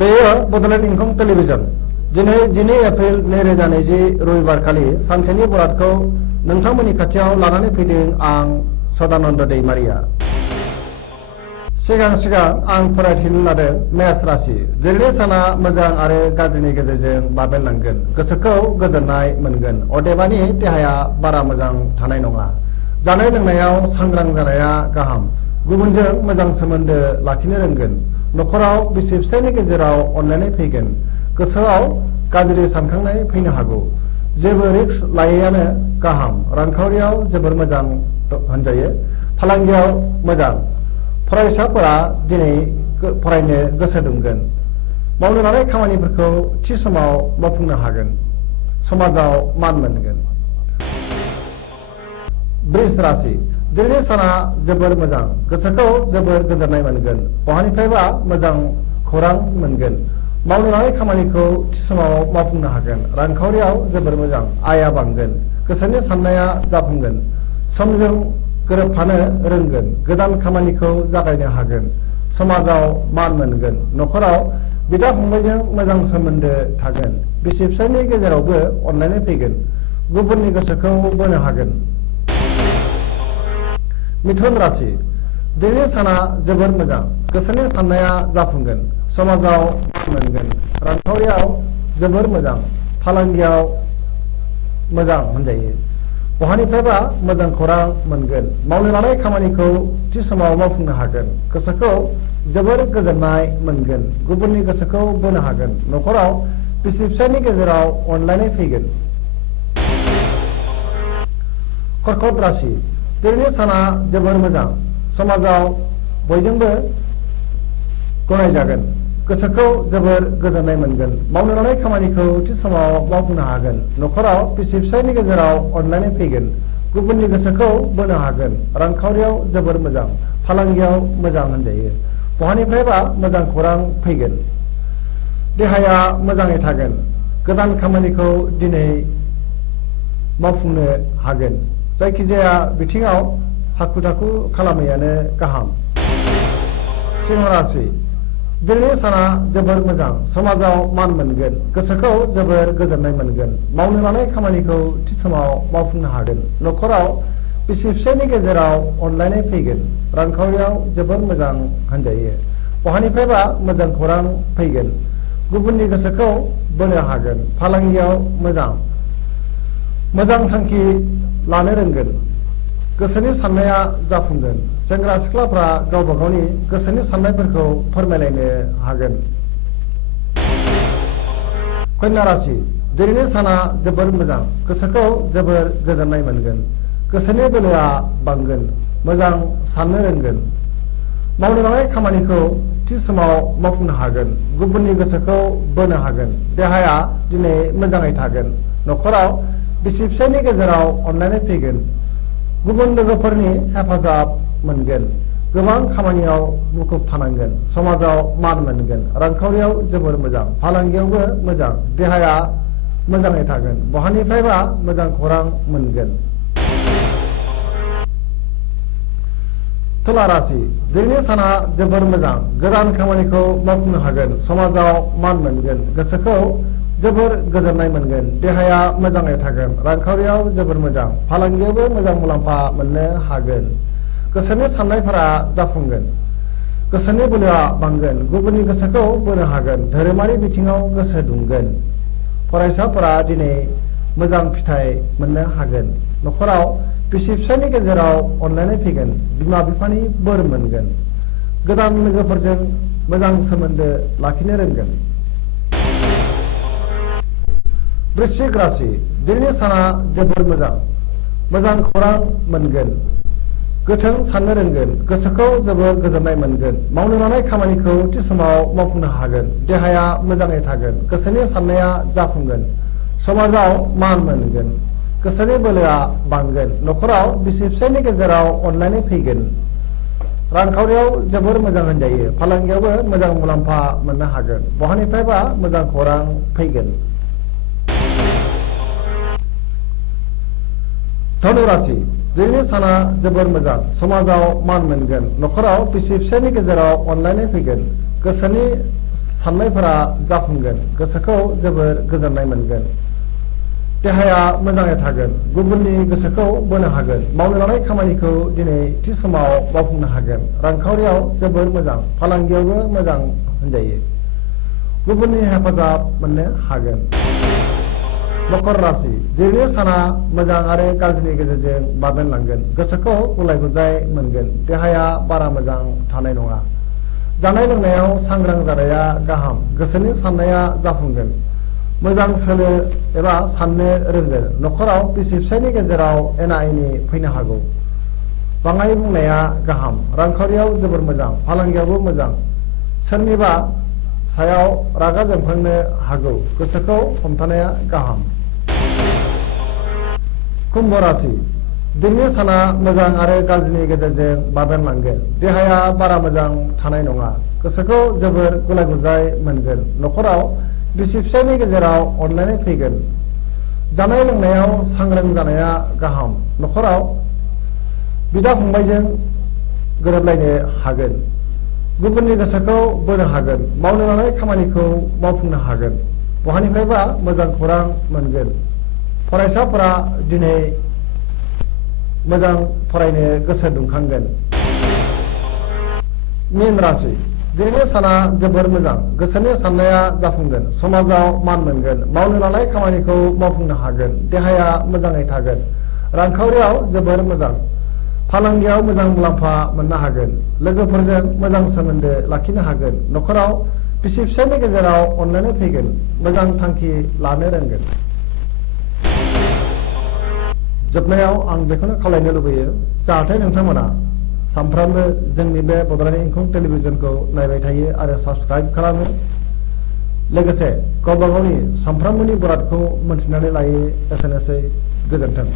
बेयो बड'लेण्ड इंखं टेलिभिजन दिनै 12 एप्रिल 2020 रबिबार खालि सानसेनि बरादखौ नोंथांमोननि खाथियाव लानानै फैदों आं सदानन्द दैमारिया। सिगां आं फरायथिनो लादों मेष राशि। दिनैनि साना मोजां आरो गाज्रिनि गेजेरजों बाबेनलांगोन। गोसोखौ गोजोननाय मोनगोन। अदेबानि देहाया बारा मोजां थानाय नङा। जानाय लोंनायाव सांग्रां जानाया गाहाम। गुबुनजों मोजां सोमोन्दो लाखिनो रोंगोन। न'खराव बिसि फिसायनि गेजेराव अनलायनाय फैगोन। गोसोआव गाज्रि सानखांनाय फैनो हागौ। जेबो रिस्क लायैआनो गाहाम। रांखावरियाव जोबोर मोजां होनजायो। फालांगियाव मोजां। फरायसाफोरा दिनै फरायनो गोसो दुंगोन। मावनो लानाय खामानिफोरखौ थि समाव मावफुंनो हागोन। समाजाव मान मोनगोन। वृष राशि। दिनैनि साना जोबोर मोजां। गोसोखौ जोबोर गोजोननाय मोनगोन। बहानिफ्रायबा मोजां खौरां मोनगोन। मावनो लानाय खामानिखौ थि समाव मावफुंनो हागोन। रांखावरियाव जोबोर मोजां। आयआ बांगोन। गोसोनि साननाया जाफुंगोन। समजों गोरोबफानो रोंगोन। गोदान खामानिखौ जागायनो हागोन। समाजाव मान मोनगोन। न'खराव बिदा फंबायजों मोजां सोमोन्दो थागोन। बिसि फिसायनि गेजेरावबो अनलायनाय फैगोन। गुबुननि गोसोखौ बोनो हागोन। मिथुन राशि। दिनैनि साना जोबोर मोजां। गोसोनि साननाया जाफुंगोन। समाजाव मान मोनगोन। रांखावरियाव जोबोर मोजां। फालांगियाव मोजां होनजायो। बहानिफ्रायबा मोजां खौरां मोनगोन। मावनो लानाय खामानिखौ थि समाव मावफुंनो हागोन। गोसोखौ जोबोर गोजोननाय मोनगोन। गुबुननि गोसोखौ बोनो हागोन। न'खराव बिसि फिसायनि गेजेराव अनलायनाय फैगोन। कर्कट राशि। दिनैनि साना जोबोर मोजां। समाजाव बयजोंबो गनायजागोन। गोसोखौ जोबोर गोजोननाय मोनगोन। मावनो लानाय खामानिखौ थि समाव मावफुंनो हागोन। न'खराव बिसि फिसायनि गेजेराव अनलायनाय फैगोन। गुबुननि गोसोखौ बोनो हागोन। रांखावरियाव जोबोर मोजां। फालांगियाव मोजां होनजायो। बहानिफ्रायबा मोजां खौरां फैगोन। देहाया मोजाङै थागोन। गोदान खामानिखौ दिनै मावफुंनो हागोन। जायखिजाया बिथिङाव हाखु दाखु खालामैयानो गाहाम। सिंह राशि। दिनैनि साना जोबोर मोजां। समाजाव मान मोनगोन। गोसोखौ जोबोर गोजोननाय मोनगोन। मावनो लानाय खामानिखौ थि समाव मावफुंनो हागोन। न'खराव बिसि फिसायनि गेजेराव अनलायनाय फैगोन। रांखावरियाव जोबोर मोजां होनजायो। बहानिफ्रायबा मोजां खौरां फैगोन। गुबुननि गोसोखौ बोनो हागोन। फालांगियाव मोजां थांखि लानो रोंगोन। गोसोनि साननाया जाफुंगोन। सेंग्रा सिख्लाफ्रा गावबा गावनि गोसोनि साननायफोरखौ फोरमायलायनो हागोन। कन्या राशि। दिनैनि साना जोबोर मोजां। गोसोखौ जोबोर गोजोननाय मोनगोन। गोसोनि बोलोआ बांगोन। मोजां साननो रोंगोन। मावनो लानाय खामानिखौ थि समाव मावफुंनो हागोन। गुबुननि गोसोखौ बोनो हागोन। देहाया दिनै मोजाङै थागोन। न'खराव बिसि फिसायनि गेजेराव अनलायनाय फैगोन। गुबुन लोगोफोरनि हेफाजाब मोनगोन। गोबां खामानियाव मुखुब थानांगोन। समाजाव मान मोनगोन। रांखावरियाव जोबोर मोजां। फालांगियावबो मोजां। देहाया मोजाङै थागोन। बहानिफ्रायबा मोजां खौरां मोनगोन। तुला राशि। दिनैनि साना जोबोर मोजां। गोदान खामानिखौ मावफुंनो हागोन। समाजाव मान मोनगोन। गोसोखौ जोबोर गोजोननाय मोनगोन। देहाया मोजाङै थागोन। रांखावरियाव जोबोर मोजां। फालांगियावबो मोजां मुलाम्फा मोननो हागोन। गोसोनि साननायफोरा जाफुंगोन। गोसोनि बोलोआ बांगोन। गुबुननि गोसोखौ बोनो हागोन। धोरोमारि बिथिङाव गोसो दुंगोन। फरायसाफोरा दिनै मोजां फिथाइ मोननो हागोन। न'खराव बिसि फिसायनि गेजेराव अनलायनाय फैगोन। बिमा बिफानि बोर मोनगोन। गोदान लोगोफोरजों मोजां सोमोन्दो लाखिनो रोंगोन। वृश्चिक राशि। दिनैनि साना जोबोर मोजां। मोजां खौरां मोनगोन। गोथों साननो रोंगोन। गोसोखौ जोबोर गोजोननाय मोनगोन। मावनो लानाय खामानिखौ थि समाव मावफुंनो हागोन। देहाया मोजाङै थागोन। गोसोनि साननाया जाफुंगोन। समाजाव मान मोनगोन। गोसोनि बोलोआ बांगोन। न'खराव बिसि फिसायनि गेजेराव अनलायनाय फैगोन। रांखावरियाव जोबोर मोजां होनजायो। फालांगियावबो मोजां मुलाम्फा मोननो हागोन। बहानिफ्रायबा मोजां खौरां फैगोन। धनु राशि। दिनैनि साना जोबोर मोजां। समाजाव मान मोनगोन। न'खराव बिसि फिसायनि गेजेराव अनलायनाय फैगोन। गोसोनि साननायफोरा जाफुंगोन, गोसोखौ जोबोर गोजोननाय मोनगोन। देहाया मोजाङै थागोन, गुबुननि गोसोखौ बोनो हागोन, मावनो लानाय खामानिखौ दिनै थि समाव मावफुंनो हागोन, रांखावरियाव जोबोर मोजां, फालांगियावबो मोजां होनजायो, गुबुननि हेफाजाब मोननो हागोन। मकर राशि दिनैनि साना मोजां आरो गाज्रिनि गेजेरजों बाबेनलांगोन, गोसोखौ गुलाय गुजाय मोनगोन, देहाया बारा मोजां थानाय नङा। जानाय लोंनायाव सांग्रां जानाया गाहाम, गोसोनि साननाया जाफुंगोन, मोजां सोलो एबा साननो रोंगोन, न'खराव बिसि फिसायनि गेजेराव एना एनि फैनो हागौ, बाङाय बुंनाया गाहाम, रांखावरियाव जोबोर मोजां, फालांगियावबो मोजां, सोरनिबा सायाव रागा जोंफ्लांनो हागौ, गोसोखौ हमथानाया गाहाम। कुम्भ राशि दिनैनि साना मोजां आरो गाज्रिनि गेजेरजों बाबेनलांगोन, देहाया बारा मोजां थानाय नङा, गोसोखौ जोबोर गुलाय गुजाय मोनगोन, न'खराव बिसि फिसायनि गेजेराव अनलायनाय फैगोन, जानाय लोंनायाव सांग्रां जानाया गाहाम, न'खराव बिदा फंबायजों गोरोबलायनो हागोन, गुबुननि गोसोखौ बोनो हागोन, मावनो लानाय खामानिखौ मावफुंनो हागोन, बहानिफ्रायबा मोजां खौरां मोनगोन। फरायसाफोरा दिनै मोजां फरायनो गोसो दुंखांगोन। मीन राशि दिनैनि साना जोबोर मोजां, गोसोनि साननाया जाफुंगोन, समाजाव मान मोनगोन, मावनो लानाय खामानिखौ मावफुंनो हागोन, देहाया मोजाङै थागोन, रांखावरियाव जोबोर मोजां, फालांगियाव मोजां मुलाम्फा मोननो हागोन, लोगोफोरजों मोजां सोमोन्दो लाखिनो हागोन, न'खराव बिसि फिसायनि गेजेराव अनलायनाय फैगोन, मोजां थांखि लानो रोंगोन। जोबनायाव आं बेखौनो खावलायनो लुबैयो, जाहाथे नोंथांमोना सानफ्रामबो जोंनि बे बड'लेण्ड इंखं टेलिभिजनखौ नायबाय थायो आरो साबस्क्राइब खालामो, लोगोसे गावबा गावनि सानफ्रामबोनि बरादखौ मोनथिनानै लायो। एसेनोसै, गोजोन्थों।